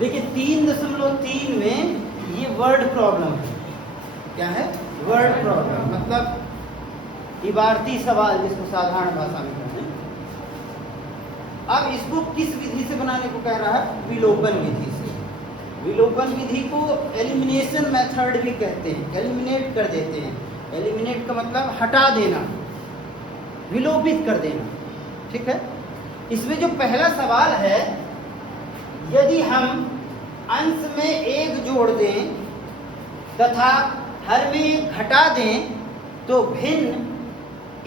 देखिए 3.3 में ये वर्ड प्रॉब्लम है। क्या है? वर्ड प्रॉब्लम, मतलब इबारती सवाल, जिसको साधारण भाषा में कहते हैं। अब इसको किस विधि से बनाने को कह रहा है? विलोपन विधि से। विलोपन विधि को एलिमिनेशन मेथड भी कहते हैं, एलिमिनेट कर देते हैं। एलिमिनेट का मतलब हटा देना, विलोपित कर देना। ठीक है। इसमें जो पहला सवाल है, यदि हम अंश में एक जोड़ दें तथा हर में एक घटा दें तो भिन्न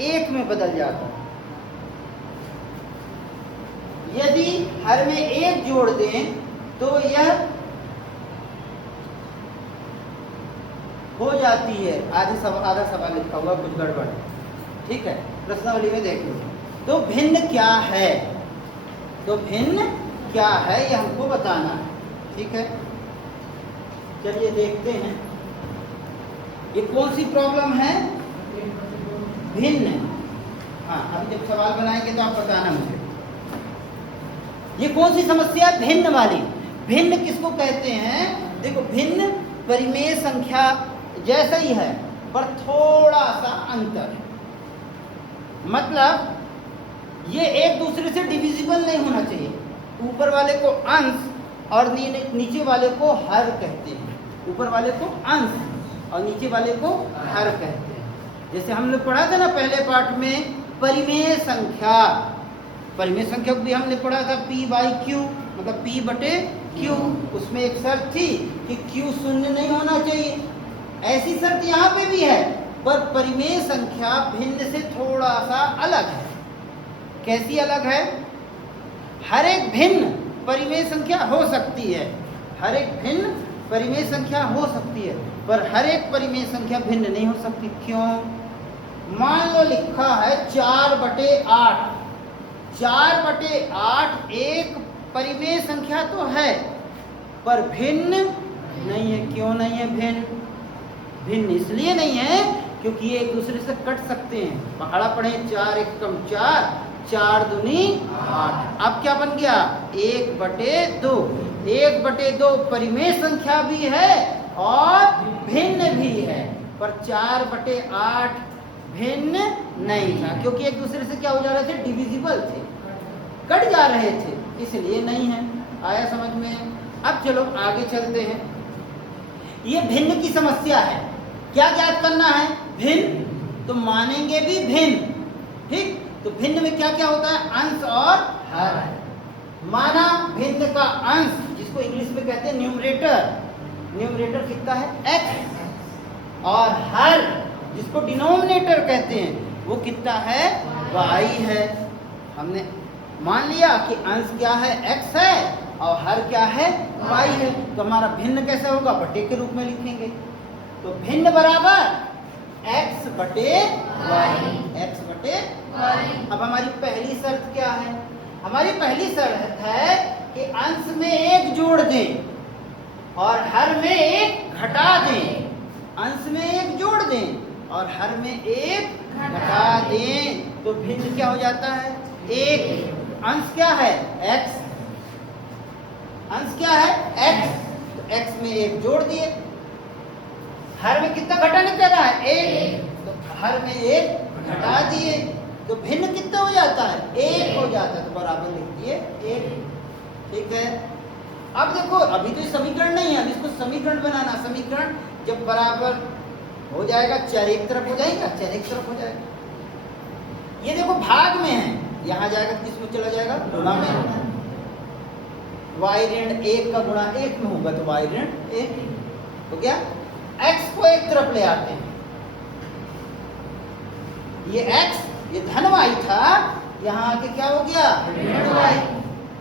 एक में बदल जाता है। यदि हर में एक जोड़ दें तो यह हो जाती है। आधा सवाल लिखा हुआ, कुछ गड़बड़ है। ठीक है, प्रश्नावली में देख लो। तो भिन्न क्या है? तो भिन्न क्या है ये हमको बताना है। ठीक है, चलिए देखते हैं ये कौन सी प्रॉब्लम है। भिन्न। हाँ, अभी जब सवाल बनाएंगे तो आप बताना मुझे ये कौन सी समस्या है। भिन्न वाली। भिन्न किसको कहते हैं? देखो, भिन्न परिमेय संख्या जैसा ही है पर थोड़ा सा अंतर है। मतलब ये एक दूसरे से डिविजिबल नहीं होना चाहिए। ऊपर वाले को अंश और नीचे वाले को हर कहते हैं। ऊपर वाले को अंश और नीचे वाले को हर कहते हैं। जैसे हम लोग पढ़ा था ना पहले पाठ में, परिमेय संख्या। परिमेय संख्या को भी हमने पढ़ा था p/q, मतलब p बटे q। उसमें एक शर्त थी कि q शून्य नहीं होना चाहिए। ऐसी शर्त यहाँ पे भी है, पर परिमेय संख्या भिन्न से थोड़ा सा अलग है। कैसी अलग है? हर एक भिन्न परिमेय संख्या हो सकती है। हर एक भिन्न परिमेय संख्या हो सकती है, पर हर एक परिमेय संख्या भिन्न नहीं हो सकती। क्यों? मान लो लिखा है 4/8। 4/8 एक परिमेय संख्या तो है, पर भिन्न नहीं है। क्यों नहीं है भिन्न? भिन्न इसलिए नहीं है क्योंकि ये एक दूसरे से कट सकते हैं। पहाड़ा पढ़े 4 × 1 = 4, 4 दूनी 8। अब क्या बन गया? 1/2। 1/2 परिमेय संख्या भी है और भिन्न भी है, पर 4/8 भिन्न नहीं था, क्योंकि एक दूसरे से क्या हो जा रहे थे? डिविजिबल थे, कट जा रहे थे, इसलिए नहीं है। आया समझ में? अब चलो आगे चलते हैं। ये भिन्न की समस्या है। क्या ज्ञात करना है? भिन्न। तो मानेंगे भी भिन्न। ठीक, तो भिन्न में क्या क्या होता है? अंश और हर। माना भिन्न का अंश, जिसको इंग्लिश में कहते हैं न्यूमरेटर। न्यूमरेटर कितना है? x। और हर, जिसको डिनोमिनेटर कहते हैं, वो कितना है? y है। हमने मान लिया कि अंश क्या है? x है और हर क्या है? y है। तो हमारा भिन्न कैसे होगा? बटे के रूप में लिखेंगे। तो भिन्न बराबर x बटे y। x बटे y। अब हमारी पहली शर्त क्या है? हमारी पहली शर्त है कि अंश में एक जोड़ दें और हर में एक घटा दें। अंश में एक जोड़ दें और हर में एक घटा दें तो भिन्न क्या हो जाता है? एक। अंश क्या है? x। अंश क्या है? x। तो x में एक जोड़ दिए। हर में कितना घटाने क्या रहा है? एक। तो हर में एक घटा दिए तो भिन्न कितना हो जाता है? एक हो जाता है। तो बराबर लिख दिए एक। ठीक है। अब देखो, अभी तो समीकरण नहीं है, अब इसको समीकरण बनाना। समीकरण जब बराबर हो जाएगा, चर एक तरफ हो जाएगा, चर एक तरफ हो जाएगा। ये देखो भाग में है, यहाँ जाएगा तो किस में चला जाएगा? गुणा में। y-1 का गुणा 1 में होगा तो y-1। तो क्या? x को एक तरफ ले आते हैं। ये x, ये धन y था, यहाँ आके क्या हो गया? ऋण y।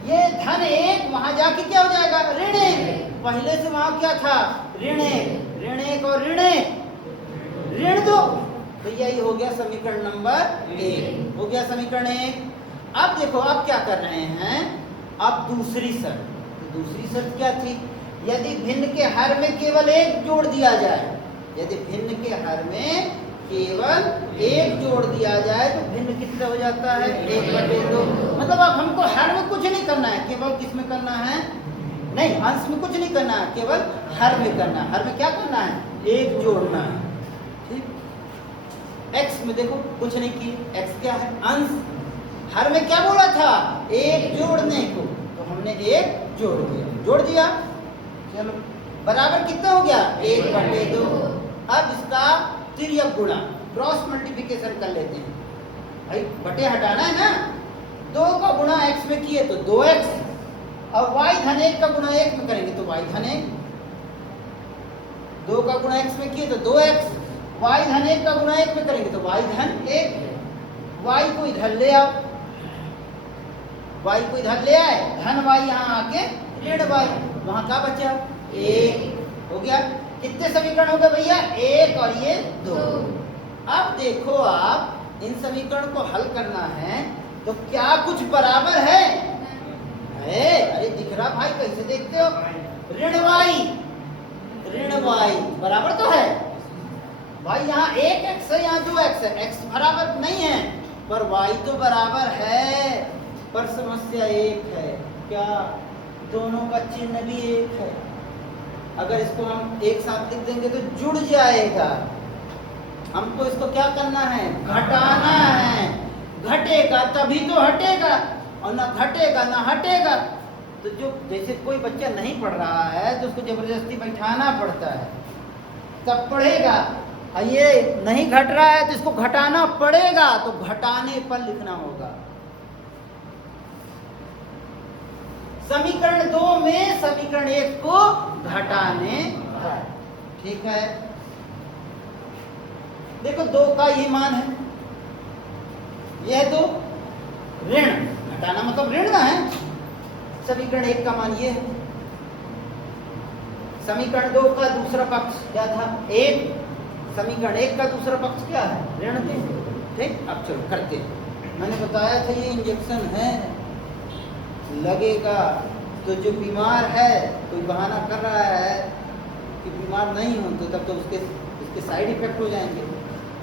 ये धन 1 वहां जाके क्या हो जाएगा? ऋण 1। पहले से वहां क्या था? ऋण 1। ऋण 1 और ऋण 1 ऋण 2। तो यही हो गया समीकरण नंबर 1। हो गया समीकरण 1। अब देखो, अब क्या कर रहे हैं? अब दूसरी शर्त। तो दूसरी शर्त क्या थी? यदि भिन्न के हर में केवल एक जोड़ दिया जाए, यदि भिन्न के हर में केवल एक जोड़ दिया जाए तो भिन्न कितना हो जाता है? 1/2। मतलब अब हमको हर में कुछ नहीं करना है, केवल किस में करना है? नहीं, अंश में कुछ नहीं करना है, केवल हर में करना है। हर में क्या करना है? एक जोड़ना है। ठीक। एक्स में देखो कुछ नहीं किए, एक्स क्या है? अंश। हर में क्या बोला था? एक जोड़ने को, तो हमने एक जोड़ दिया, जोड़ दिया। चलो बराबर कितना हो गया? 1/2। अब इसका तिर्यक गुणा, क्रॉस मल्टीप्लिकेशन कर लेते हैं भाई, बटे हटाना है ना। 2 का गुणा x में किए तो 2x, अब y धन 1 का गुणा 1 में करेंगे तो y धन 1। 2 का गुणा x में किए तो 2x, y धन 1 का गुणा 1 में करेंगे तो y धन 1। y को इधर ले आओ, y को इधर ले आए, धन y यहाँ आके ऋण y, वहां क्या बचा? 1 हो गया। कितने समीकरण हो गए भैया? 1 और ये 2। अब देखो आप इन समीकरण को हल करना है तो क्या कुछ बराबर है? अरे दिख रहा भाई, कैसे देखते हो? ऋण y बराबर तो है भाई, यहाँ 1x है, यहाँ 2x है, x बराबर नहीं है पर y तो बराबर है। पर समस्या एक है, क्या? दोनों का चिन्ह भी एक है। अगर इसको हम एक साथ लिख देंगे तो जुड़ जाएगा। हमको इसको क्या करना है? घटाना है। घटेगा तभी तो हटेगा, और ना घटेगा ना हटेगा। तो जो जैसे कोई बच्चा नहीं पढ़ रहा है तो उसको जबरदस्ती बैठाना पड़ता है, तब पढ़ेगा। और ये नहीं घट रहा है तो इसको घटाना पड़ेगा, तो घटाने पर लिखना होगा। समीकरण 2 में समीकरण 1 को घटाने पर। ठीक है, देखो 2 का ये मान है, यह तो ऋण, घटाना मतलब ऋण ना है। समीकरण 1 का मान ये है। समीकरण 2 का दूसरा पक्ष क्या था? 1। समीकरण 1 का दूसरा पक्ष क्या है? ऋण 2। ठीक, अब चलो करते हैं। मैंने बताया था ये इंजेक्शन है, लगेगा तो जो बीमार है, कोई बहाना कर रहा है कि बीमार नहीं हो तो तब तो उसके साइड इफेक्ट हो जाएंगे,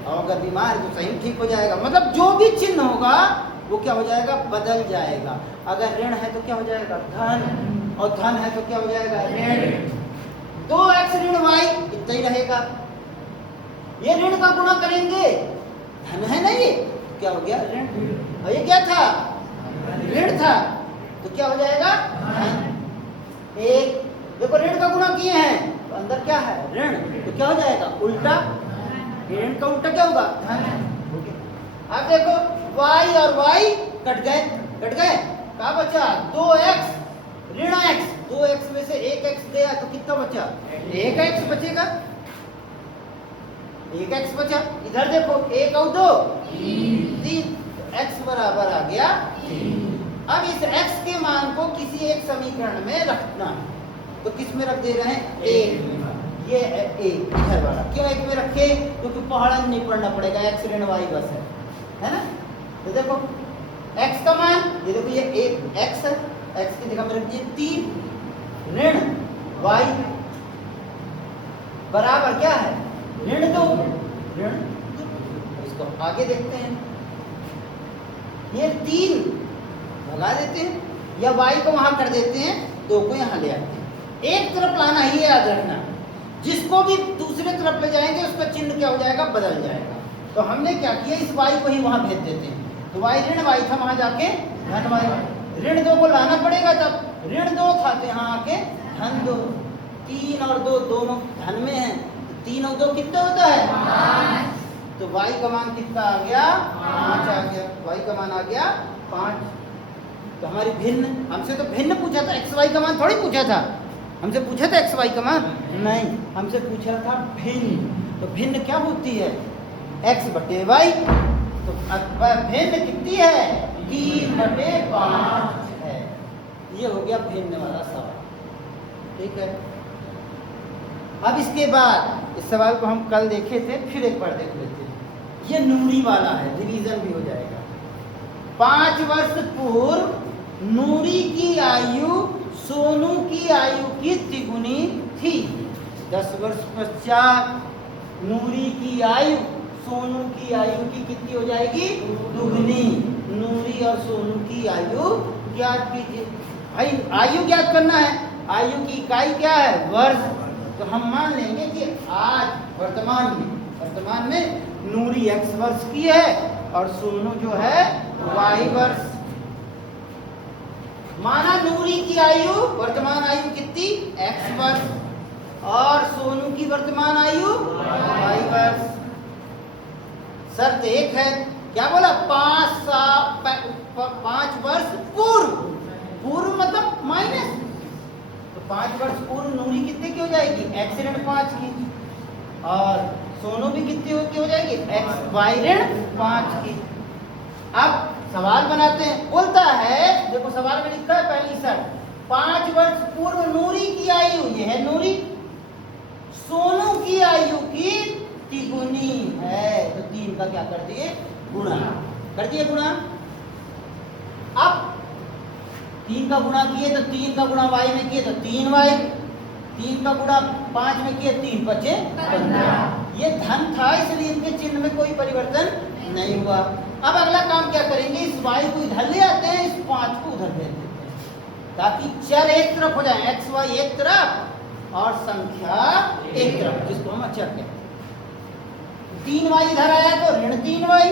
और अगर बीमार है तो सही ठीक हो जाएगा। मतलब जो भी चिन्ह होगा वो क्या हो जाएगा? बदल जाएगा। अगर ऋण है तो क्या हो जाएगा? धन, और धन है तो क्या हो जाएगा? ऋण। 2x ऋण y इतना ही रहेगा। ये ऋण का गुणा करेंगे, धन है ना ये, तो क्या हो गया? ऋण। और ये क्या था? ऋण था, तो क्या हो जाएगा? धन। एक देखो ऋण का गुणा किए हैं तो अंदर क्या है? ऋण, तो क्या हो जाएगा? उल्टा। ऋण का उल्टा क्या होगा? धन। अब देखो y और y कट गए, क्या बचा? 2x ऋण x, 2x में से 1x गया तो कितना बचा? 1x बचेगा, 1x बचा। इधर देखो 1 और 2 3, x बराबर आ गया 3। अब इस x के मान को किसी एक समीकरण में रखना है, तो किस में रख दे रहे हैं? 1 में। ये है 1 इधर वाला। क्यों 1 में रखे? क्योंकि पहाड़ा नहीं पढ़ना पड़ेगा, x ऋण y बस है ना। तो देखो x का मान, ये देखो ये 1x है, x की जगह में रख दिए 3 ऋण y बराबर क्या है? ऋण 2। ऋण 2। इसको आगे देखते हैं, ये 3 भगा देते हैं या y को वहां कर देते हैं, 2 को यहां ले आते हैं। एक तरफ लाना ही याद रखना, जिसको भी दूसरे तरफ ले जाएंगे उसका चिन्ह क्या हो जाएगा? बदल जाएगा। तो हमने क्या किया? इस y को ही वहां भेज देते हैं, तो y ऋण y था, वहां जाके धन y। ऋण 2 को लाना पड़ेगा, तब ऋण 2 था तो यहाँ आके धन 2। 3 और 2 दोनों धन में है, 3 और 2 कितना होता है? 5। तो y का मान कितना आ गया? 5 आ गया। y का मान आ गया 5। तो हमारी भिन्न, हमसे तो भिन्न पूछा था, x y का मान थोड़ी पूछा था। हमसे पूछा था x y का मान? नहीं, हमसे पूछा था भिन्न। तो भिन्न क्या होती है? x बटे y। तो भिन्न कितनी है? 3/5 है। ये हो गया भिन्न वाला सवाल। ठीक है, अब इसके बाद इस सवाल को हम कल देखे थे, फिर एक बार देख लेते हैं। ये नूरी वाला है, रिवीजन भी हो जाएगा। 5 वर्ष पूर्व नूरी की आयु सोनू की आयु की तिगुनी थी। 10 वर्ष पश्चात नूरी की आयु सोनू की आयु की कितनी हो जाएगी? दुगनी। नूरी और सोनू की आयु ज्ञात कीजिए। भाई आयु ज्ञात करना है आयु की इकाई क्या है? वर्ष। तो हम मान लेंगे कि आज वर्तमान में नूरी x वर्ष की है और सोनू जो है y वर्ष। माना नूरी की आयु, वर्तमान आयु कितनी? x वर्ष और सोनू की वर्तमान आयु y वर्ष। शर्त एक है, क्या बोला? 5 वर्ष पूर्व मतलब माइनस, तो 5 वर्ष पूर्व नूरी कितने की हो जाएगी? x ऋण 5 की, और सोनू भी कितनी की हो जाएगी? y ऋण 5 की। अब सवाल बनाते हैं, बोलता है, देखो सवाल में लिखा है पहली शर्त, 5 वर्ष पूर्व नूरी की आयु, यह है नूरी, सोनू की आयु की तिगुनी है। तो 3 का क्या कर दिए? गुणा कर दिए, गुणा। अब 3 का गुणा किए तो 3 का गुणा y में किए तो 3y, 3 का गुणा 5 में किए 3 बचे 15। ये धन था इसलिए इनके चिन्ह में कोई परिवर्तन नहीं हुआ। अब अगला काम क्या करेंगे? इस y को इधर ले आते हैं, इस 5 को उधर भेज देते हैं ताकि चर एक तरफ हो जाए, x y एक तरफ और संख्या एक तरफ, जिसको हम अचर कहते हैं। 3y इधर आया तो ऋण 3y,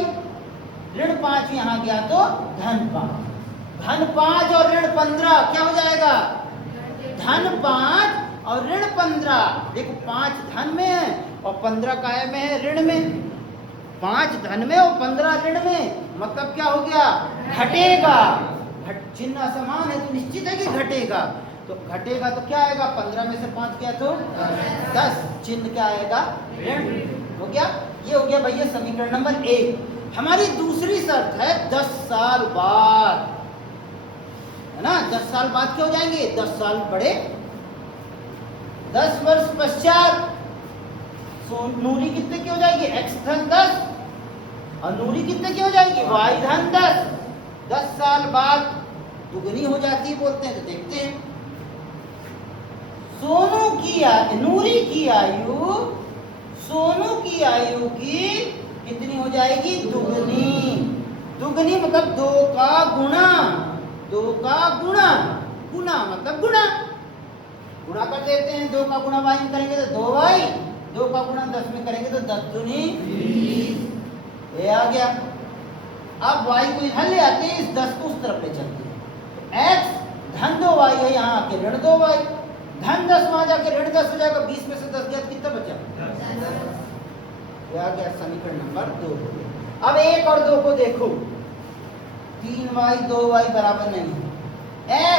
ऋण 5 यहां गया तो धन 5, धन 5 और ऋण 15 क्या हो जाएगा? धन 5 और ऋण 15। देखो 5 धन में है और 15 काय में है? ऋण में। 5 धन में और 15 ऋण में, मतलब क्या हो गया? घटेगा। चिन्ह असमान है तो निश्चित है कि घटेगा, तो घटेगा तो क्या आएगा? 15 में से 5 क्या तो 10, चिन्ह क्या आएगा? ऋण। हो गया, ये हो गया भैया समीकरण नंबर 1। हमारी दूसरी शर्त है 10 साल बाद, है ना? 10 साल बाद क्या हो जाएंगे? 10 साल बड़े, 10 वर्ष पश्चात नूरी कितने की हो जाएगी? x धन 10 और नूरी कितने की हो जाएगी? y धन 10। 10 साल बाद दुगनी हो जाती है बोलते हैं, तो देखते हैं। नूरी की आयु सोनू की आयु की कितनी हो जाएगी? दुगनी। दुगनी मतलब 2 का गुणा, 2 का गुणा, गुणा मतलब गुणा, गुणा कर देते हैं। 2 का गुणा y में करेंगे तो 2y, 2 का गुणा 10 में करेंगे तो 10 दूनी 20। ये आ गया। अब y को इधर ले आते हैं, इस 10 को उस तरफ ले चलते हैं। x धन 2y है, यहाँ आके ऋण 2y, धन 10 वहां जाके ऋण 10 हो जाएगा। 20 में से 10 गया कितना बचा? 10। ये आ गया समीकरण नंबर 2। अब 1 और 2 को देखो, 3y 2y बराबर नहीं है,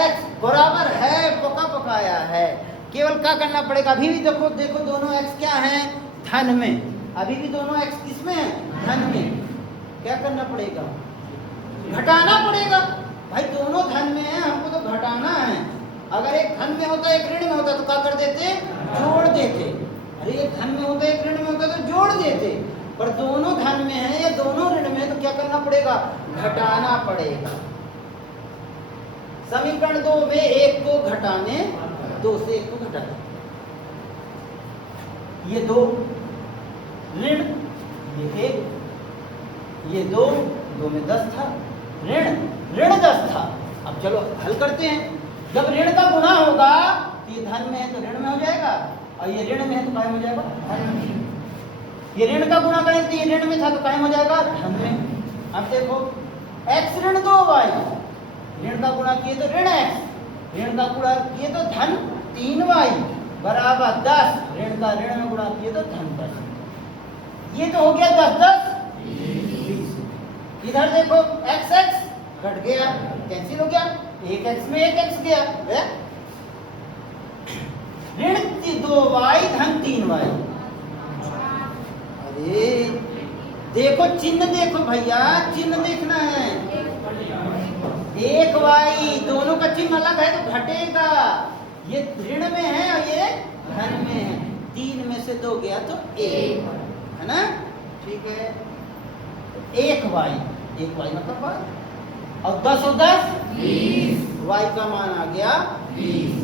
x बराबर है, पका पकाया है। केवल क्या करना पड़ेगा? अभी भी देखो दोनों x क्या हैं? धन में। अभी भी दोनों x किस में है? धन में। क्या करना पड़ेगा? घटाना पड़ेगा। भाई दोनों धन में है, हमको तो घटाना है। अगर एक धन में होता एक ऋण में होता तो क्या कर देते? जोड़ देते। अरे एक धन में होता एक ऋण में होता तो जोड़ देते, पर दोनों धन में है या दोनों ऋण में है तो क्या करना पड़ेगा? घटाना पड़ेगा। समीकरण 2 में 1 को घटाने, 2 से 1 को घटाने, ये 2 ऋण, ये 1, ये 2 में 10 था, ऋण 10 था। अब चलो हल करते हैं। जब ऋण का गुणा होगा तो ये धन में है तो ऋण में हो जाएगा, और ये ऋण में है तो कायम हो जाएगा धन में। ये ऋण का गुणा करें तो ये ऋण में था तो कायम हो जाएगा धन में। अब देखो x ऋण 2y, ऋण का गुणा किए तो ऋण x, ऋण का गुणा किए तो धन 3y बराबर 10, ऋण का ऋण में गुणा किए तो धन 10। ये तो हो गया 10 10 20। इधर देखो x घट गया, कैंसिल हो गया, 1x में 1x गया, ऋण 2y धन 3y। अरे देखो चिन्ह, देखो भैया चिन्ह देखना है। 1y दोनों का चिन्ह अलग है तो घटेगा। ये ऋण में है और ये धन में है। 3 में से 2 गया तो 1, है ना? ठीक है। 1y मतलब y, और 10 और 10 20, y का मान आ गया 20।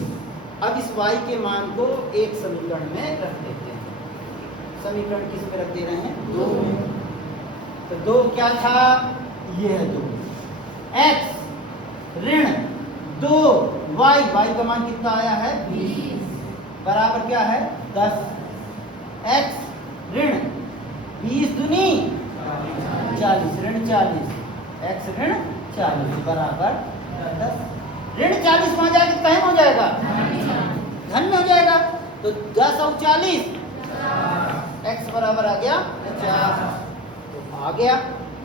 अब इस y के मान को एक समीकरण में रख देते हैं। समीकरण किस में रख दे रहे हैं? 2 में। तो 2 क्या था? ये है 2, x ऋण 2 वाई, वाई का मान कितना आया है 20, बराबर क्या है 10। एक्स ऋण 20 दूनी 40, ऋण 40, एक्स ऋण 40 बराबर 10। ऋण 40 में आ जाएगा, कहीं हो जाएगा धन में हो जाएगा। तो 10 और 40 एक्स बराबर आ गया 50। तो आ गया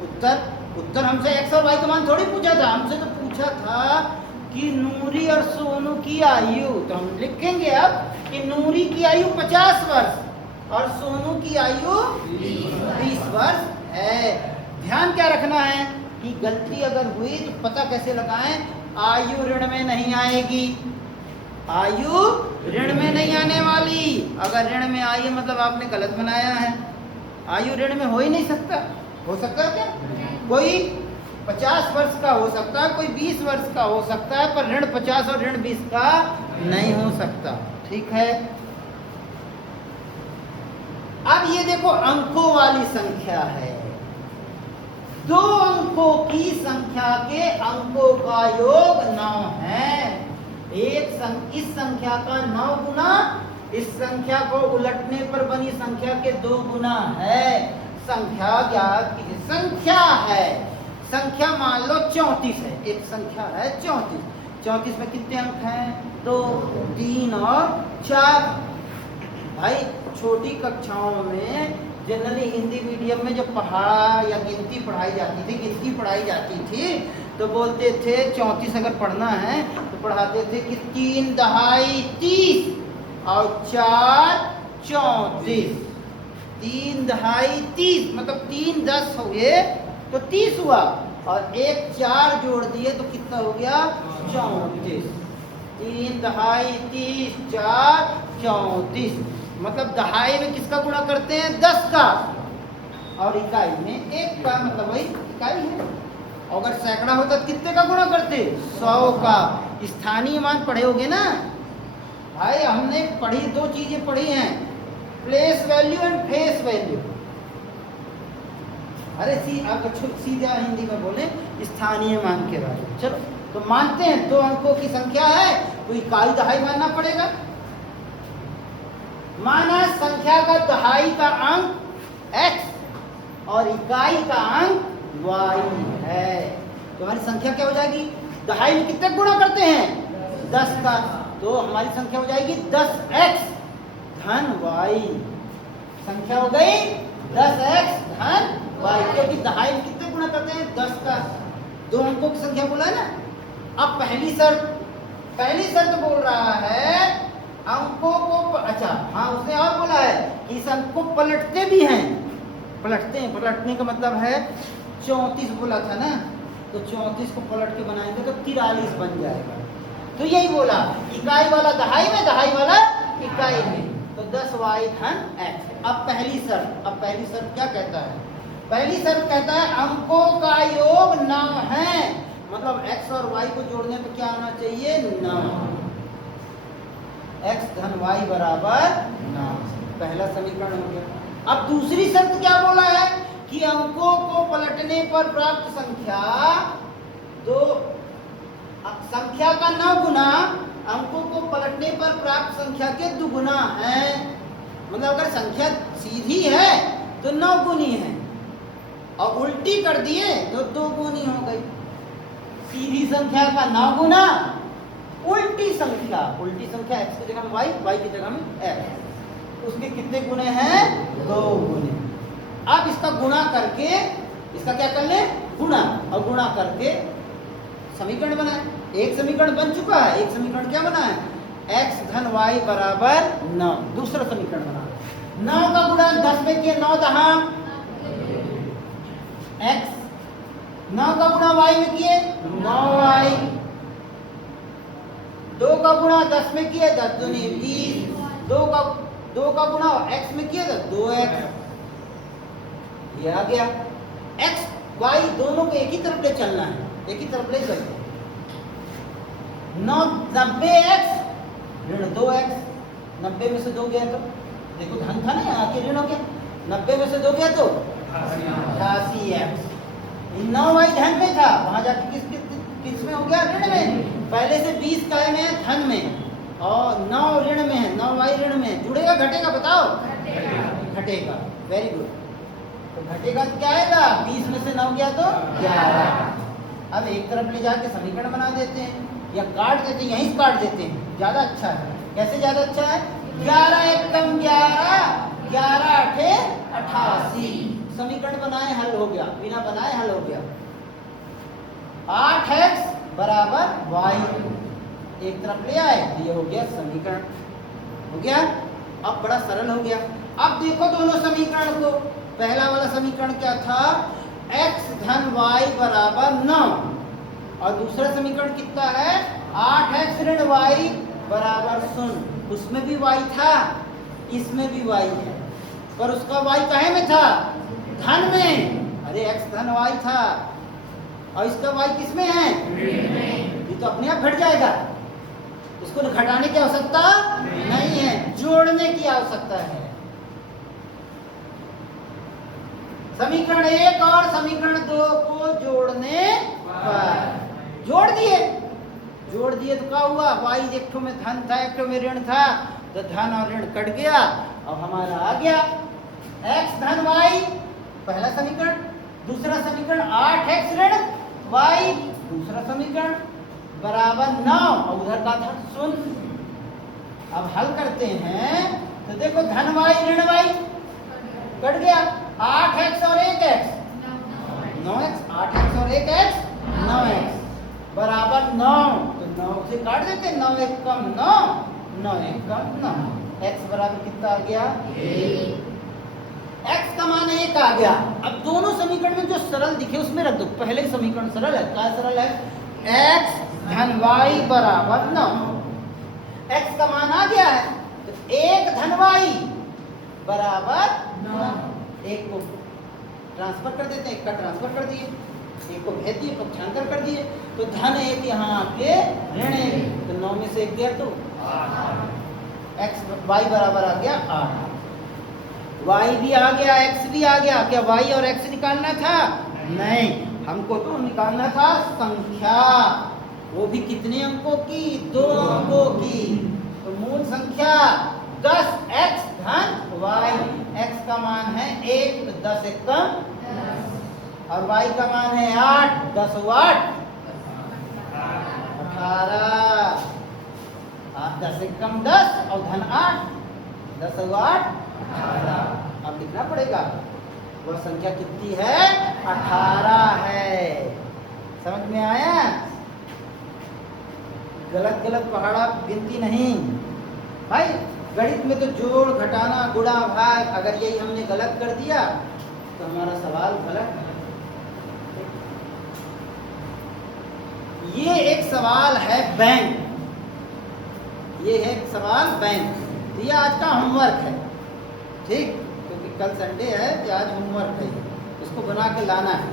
उत्तर। उत्तर हमसे एक्स और वाई का मान थोड़ी पूछा था, हमसे तो पूछा था कि नूरी और सोनू की आयु। तो हम लिखेंगे अब कि नूरी की आयु 50 वर्ष और सोनू की आयु 20 वर्ष है। ध्यान क्या रखना है कि गलती अगर हुई तो पता कैसे लगाएं, आयु ऋण में नहीं आएगी, आयु ऋण में नहीं आने वाली। अगर ऋण में आई है मतलब आपने गलत बनाया है। आयु ऋण में हो ही नहीं सकता। हो सकता है क्या? कोई 50 वर्ष का हो सकता है, कोई 20 वर्ष का हो सकता है, पर ऋण 50 और ऋण 20 का नहीं हो सकता। ठीक है, अब ये देखो अंकों वाली संख्या है। 2 अंकों की संख्या के अंकों का योग 9 है। इस संख्या का 9 गुना इस संख्या को उलटने पर बनी संख्या के 2 गुना है। संख्या ज्ञात कीजिए। संख्या है, संख्या मान लो 34 है, एक संख्या है 34। 34 में कितने अंक हैं? 2, 3 और 4। भाई छोटी कक्षाओं में जनरली हिंदी मीडियम में जब पढ़ा या गिनती पढ़ाई जाती थी तो बोलते थे 34 अगर पढ़ना है तो पढ़ाते थे कि 3 दहाई 30 और 4 34। 3 दहाई 30 मतलब 3 10 हो गए तो 30 हुआ, और 1 4 जोड़ दिए तो कितना हो गया 34। 3 दहाई 30 4 34 मतलब दहाई में किसका गुणा करते हैं 10 का, और इकाई में 1 का, मतलब वही इकाई है। अगर सैकड़ा होता तो कितने का गुणा करते 100 का। स्थानीय मान पढ़े होगे ना भाई, हमने पढ़ी 2 चीजें पढ़ी हैं, place value and face value. अरे सीधा हिंदी में बोले स्थानीय मान के बारे में। चलो तो मानते हैं 2 अंकों की संख्या है तो इकाई दहाई मानना पड़ेगा। माना संख्या का दहाई का अंक x और इकाई का अंक y है, तो हमारी संख्या क्या हो जाएगी? दहाई में कितने गुणा करते हैं 10 का, तो हमारी संख्या हो जाएगी 10x धन y। संख्या हो गई 10x धन y, क्योंकि दहाई में कितने गुणा करते हैं 10 का। 2 अंकों की संख्या बोला है ना। अब पहली शर्त बोल रहा है अंकों को, अच्छा हाँ उसने और बोला है कि इस अंक को पलटते भी हैं। पलटने का मतलब है 34 बोला था ना, तो 34 को पलट के बनाएंगे तो 43 बन जाएगा। तो यही बोला इकाई वाला दहाई में, दहाई वाला इकाई में, तो 10y धन x। अब पहली शर्त क्या कहता है? पहली शर्त कहता है अंकों का योग 9 है, मतलब x और y को जोड़ने पर क्या आना चाहिए 9। x धन y बराबर 9, पहला समीकरण हो गया। अब दूसरी शर्त क्या बोला है कि अंकों को पलटने पर प्राप्त संख्या संख्या का 9 गुना अंकों को पलटने पर प्राप्त संख्या के 2 गुना है। मतलब अगर संख्या सीधी है तो 9 गुनी है और उल्टी कर दिए तो 2 गुनी हो गई। सीधी संख्या का 9 गुना, उल्टी संख्या x की जगह में y की जगह में x, उसके कितने गुने हैं 2 गुने। अब इसका गुणा करके, इसका क्या कर ले गुणा, और गुणा करके समीकरण बनाए। एक समीकरण बन चुका है, एक समीकरण क्या बना है x धन y बराबर 9। दूसरा समीकरण बना 9 का गुणा 10 में किए 9 दहा x, 9 का गुणा y में किए 9y, 2 का गुणा 10 में किए 10 दूनी 20, 2 का गुणा x में किए 2x। ये आ गया। x y दोनों को एक ही तरफ ले चलना है, एक ही तरफ ले चलते 90x ऋण 2x। 90 में से 2 गया तो देखो धन था ना, यहाँ के ऋण हो गया। 90 में से 2 गया तो 88x। 9y धन में था, वहां जाके किस में हो गया ऋण में, पहले से 20 काय में है, धन में है, और 9 ऋण में है, 9 वाई ऋण में है। जुड़ेगा घटेगा बताओ? घटेगा। Very good. तो घटेगा तो क्या आएगा? 20 में से 9 गया तो 11। अब एक तरफ ले जाके समीकरण बना देते हैं या काट देते हैं, यहीं से काट देते हैं, ज्यादा अच्छा है। कैसे ज्यादा अच्छा है? 11 एकम 11, 11 अठे 88। समीकरण बनाए हल हो गया, बिना बनाए हल हो गया। 8x बराबर y, एक तरफ ले आए, ये हो गया समीकरण, हो गया। अब बड़ा सरल हो गया। अब देखो दोनों समीकरण को। पहला वाला समीकरण क्या था? x धन y बराबर 9, और दूसरा समीकरण कितना है? 8x ऋण y बराबर 0। उसमें भी y था, इसमें भी y है, पर उसका y काहे में था? धन में। अरे x धन y था, और इसका y किस में है? ये तो अपने आप घट जाएगा, उसको घटाने की आवश्यकता नहीं है, जोड़ने की आवश्यकता है। समीकरण 1 और समीकरण 2 को जोड़ने पर जोड़ दिए तो क्या हुआ? y एक ठो में धन था, एक ठो में ऋण था, तो धन और ऋण कट गया, और हमारा आ गया x धन y, पहला समीकरण। दूसरा समीकरण 8x ऋण y, दूसरा समीकरण बराबर 9, और उधर का था 0। अब हल करते हैं तो देखो धन y ऋण y कट गया, 8x और 1x 9x, 8x और 1x 9x बराबर 9, तो 9 से काट देते, 9 एक कम 9, 9 एक कम 9, x बराबर कितना आ गया? x का मान 1 आ गया। अब दोनों समीकरण में जो सरल दिखे उसमें रख दो। पहले ही समीकरण सरल है, क्या सरल है? x धन y बराबर 9, x का मान आ गया है, तो 1 धन y बराबर 9। एक को ट्रांसफर कर देते हैं, एक का ट्रांसफर कर दिए, एक को भेज दिए, पक्षांतर कर दिए, तो धन 1 यहाँ आके ऋण 1, तो 9 में से 1 गया तो 8, y बराबर आ गया 8। y भी आ गया, x भी आ गया। क्या y और x निकालना था? नहीं, हमको तो निकालना था संख्या, वो भी कितने अंकों की? 2 अंकों की। तो मूल संख्या 10x धन y, x का मान है 1, तो 10 एक कम 10, और y का मान है 8, 10 8 18, 10 एक कम 10 और धन 8, 10 8 18। अब लिखना पड़ेगा वह संख्या कितनी है? 18 है। समझ में आया? गलत गलत पहाड़ा गिनती नहीं भाई। गणित में तो जोड़ घटाना गुणा भाग, अगर यही हमने गलत कर दिया तो हमारा सवाल गलत है। ये एक सवाल है बैंक, ये है एक सवाल बैंक, तो ये आज का होमवर्क है, ठीक? क्योंकि कल संडे है, तो आज होमवर्क है, उसको बना के लाना है।